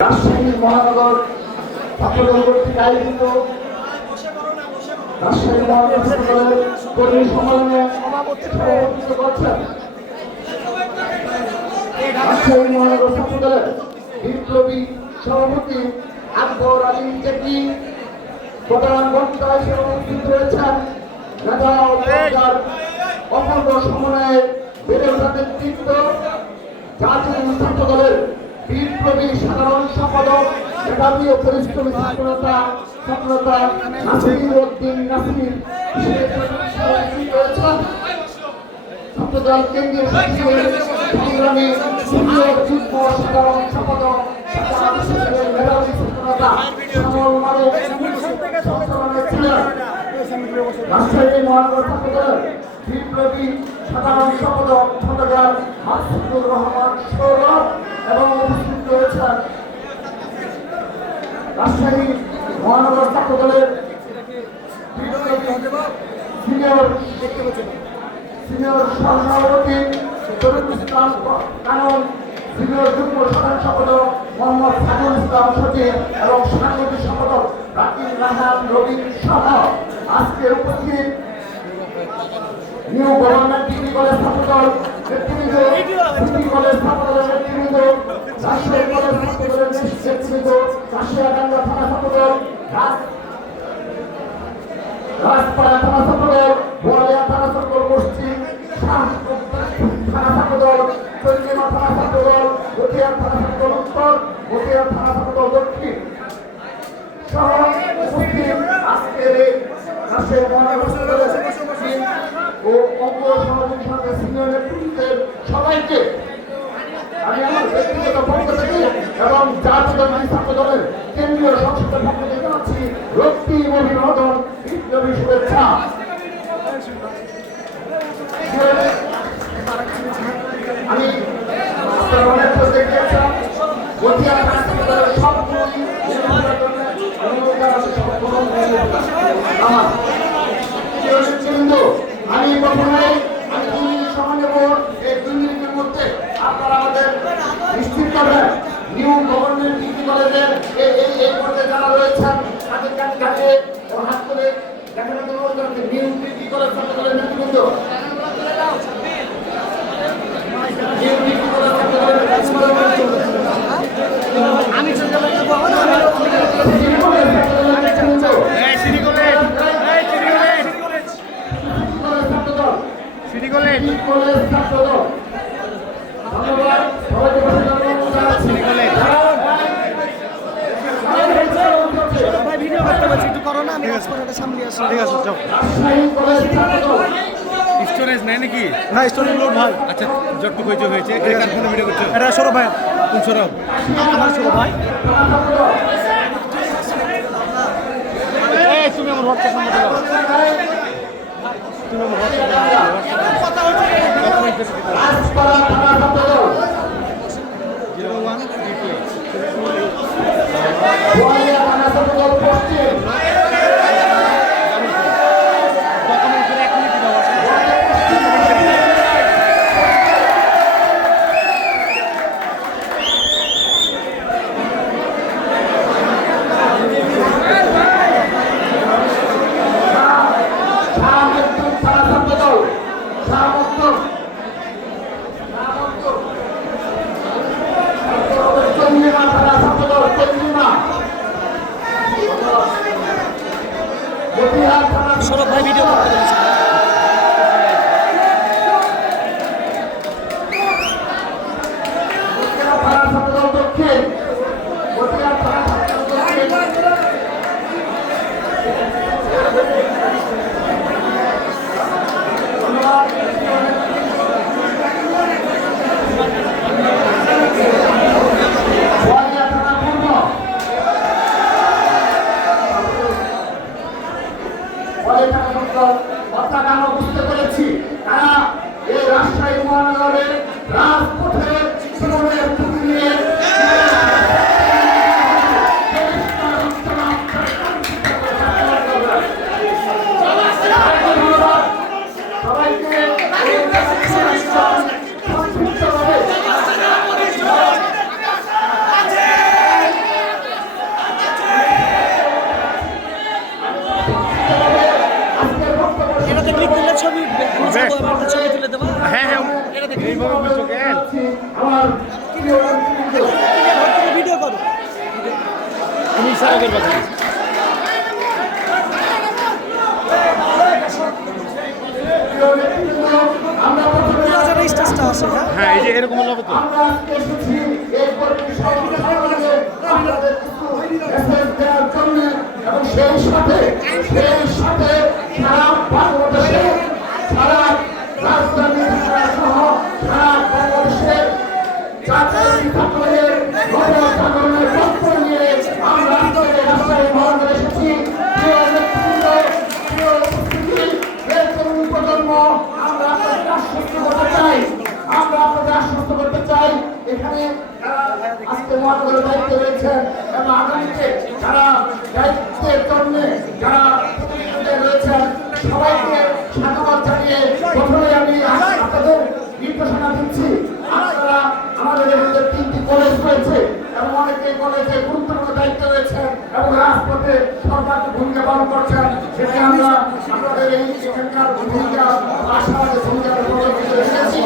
রাজশাহী মহানগর ছাত্রদল কর্তৃক আয়োজিত রাজশাহী মহানগর ছাত্রদলের কর্মী সম্মেলনে সভাপতিত্ব করছেন রাজশাহী মহানগর ছাত্রদলের বিপ্লবী সভাপতি আকবর আলী জেপি। প্রধান বক্তা হিসেবে উপস্থিত রয়েছেন নেতা ও প্রচার অপূর্ব সমন্বয়ে বেড়ে ওঠা নেতৃত্ব জাতীয় ছাত্রদলের বিপ্লবী সাধারণ সম্পাদক মেধাবী ও পরিশ্রমী ছাত্রনেতা নাসির উদ্দিন নাসির ছাত্রদল কেন্দ্রীয় সচিবের সংগ্রামী সিনিয়র যুগ্ম সাধারণ সম্পাদক মেধাবী ছাত্রনেতা শ্যামল মারুফ সঞ্চালনে ছিলেন রাজশাহী মহানগর ছাত্রদলের বিপ্লবী সাধারণ সম্পাদক খন্দকার মাসুদুর রহমান সৌরভ এবং উপস্থিত রয়েছেন রাজশাহী মহানগর ছাত্রদলের সিনিয়র সহসভাপতি শরীফুল ইসলাম কানন, সিনিয়র যুগ্ম সাধারণ সম্পাদক মোহাম্মদ সাইফুল ইসলাম সচিব এবং সাংগঠনিক সম্পাদক রাকিব রাহান রবিন সহ আজকের উপস্থিত নিউ গভর্নমেন্ট ডিগ্রি কলেজ ছাত্রদল নেতৃবৃন্দ, সিটি কলেজ ছাত্রদলের নেতৃবৃন্দ, রাজশাহী কলেজ ছাত্রদলের নেতৃবৃন্দ, রাজশাহীডাঙ্গা থানা ছাত্রদল, রাজপাড়া থানা ছাত্রদল, বোয়ালিয়া থানা ছাত্রদল পশ্চিম, শাহপুর থানা ছাত্রদল, চৈতিমা থানা ছাত্রদল, মতিয়ার থানা ছাত্রদল উত্তর, মতিয়ার থানা ছাত্রদল দক্ষিণ সহ উপস্থিত আজকের এই রাজশাহী মহানগর ছাত্রদলের ও অঙ্গ সমাজের সাথে সিনিয়র নেতৃত্বের সবাইকে আমি আমার ব্যক্তিগত পক্ষ থেকে এবং জাতীয় ছাত্রদলের কেন্দ্রীয় সংসদের পক্ষ থেকে জানাচ্ছি রক্তিম অভিনন্দন, বিপ্লবী শুভেচ্ছা। আমি অনেক দেখেছিলাম সবগুলি আমার আমি প্রথমে আমি 2 মিনিট সময় নেব। এই 2 মিনিটের মধ্যে আপনারা আমাদের নিশ্চিত করবেন নিউ গভর্নমেন্ট ডিগ্রি কলেজের এই পর্যায়ে যারা রয়েছেন তাদের কাছে হাত করে দেখানোর জন্য অনুরোধ করছি। নিউ ডিগ্রি কলেজ ছাত্রদলের নেতৃবৃন্দ, নিউ ডিগ্রি কলেজ ছাত্রদলের আমি কলেজ ছাত্রদল ধন্যবাদ সবাইকে ভিডিও করতে পারছি একটু করো না, আমি কাজ করে সামনে আসি। ঠিক আছে যাও। স্টোরেজ নাই নাকি? না স্টোরেজ লোড ভাই। আচ্ছা যতটুকু হয়েছে এটা কার ফোনে ভিডিও করছো? এটা সৌরভ ভাই। কোন সৌরভ? আমার সৌরভ ভাই। এই তুমি আমার হোয়াটসঅ্যাপ নাম্বার দাও। তুমি আমার হোয়াটসঅ্যাপ নাম্বার কথা হচ্ছে রাজপাড়া থানা ছাত্রদল 0138 বোয়ালিয়া থানা ছাত্রদল পশ্চিম থানা এইভাবে বলছো কেন? আমার প্রিয় নেতৃবৃন্দ, ভিডিও করো। তুমি ইশারাকের কথা বলছো। প্রিয় নেতৃবৃন্দ, আমরা প্রথমে যারা স্টেজটা আসে, হ্যাঁ হ্যাঁ এই যে এরকম হলো তো আমরা আজকে এসেছি এই কর্মী সমাবেশে আপনাদের কিছু মেসেজ দেওয়ার জন্য এবং সেই সাথে সারা বাংলাদেশে সারা রাজধানী ঢাকা সহ সারা বাংলাদেশে জাতীয় ছাত্রদের গণজাগরণের পক্ষ নিয়ে আমরা আজকে রাজশাহী মহানগরে এসেছি। প্রিয় নেতৃবৃন্দ, প্রিয় উপস্থিতি, এই তরুণ প্রজন্ম, আমরা আপনাদের আশ্বস্ত করতে চাই, এখানে আজকে মহানগরের দায়িত্বে রয়েছেন এবং আগামীতে যারা দায়িত্বের জন্য যারা প্রতিনিধিত্বে রয়েছেন সবাইকে সাধুবাদ জানিয়ে প্রথমে আমি আপনাদের নির্দেশনা দিচ্ছি। আপনারা আমাদের এখানে 3টি কলেজ রয়েছে এবং অনেকে কলেজে গুরুত্বপূর্ণ দায়িত্ব রয়েছে এবং রাজপথে সরকারকে ভূমিকা পালন করছেন। সেটি আমরা আপনাদের এই এখানকার ভূমিকা আশাবাদী ভূমিকা প্রদর্শন করে এসেছি।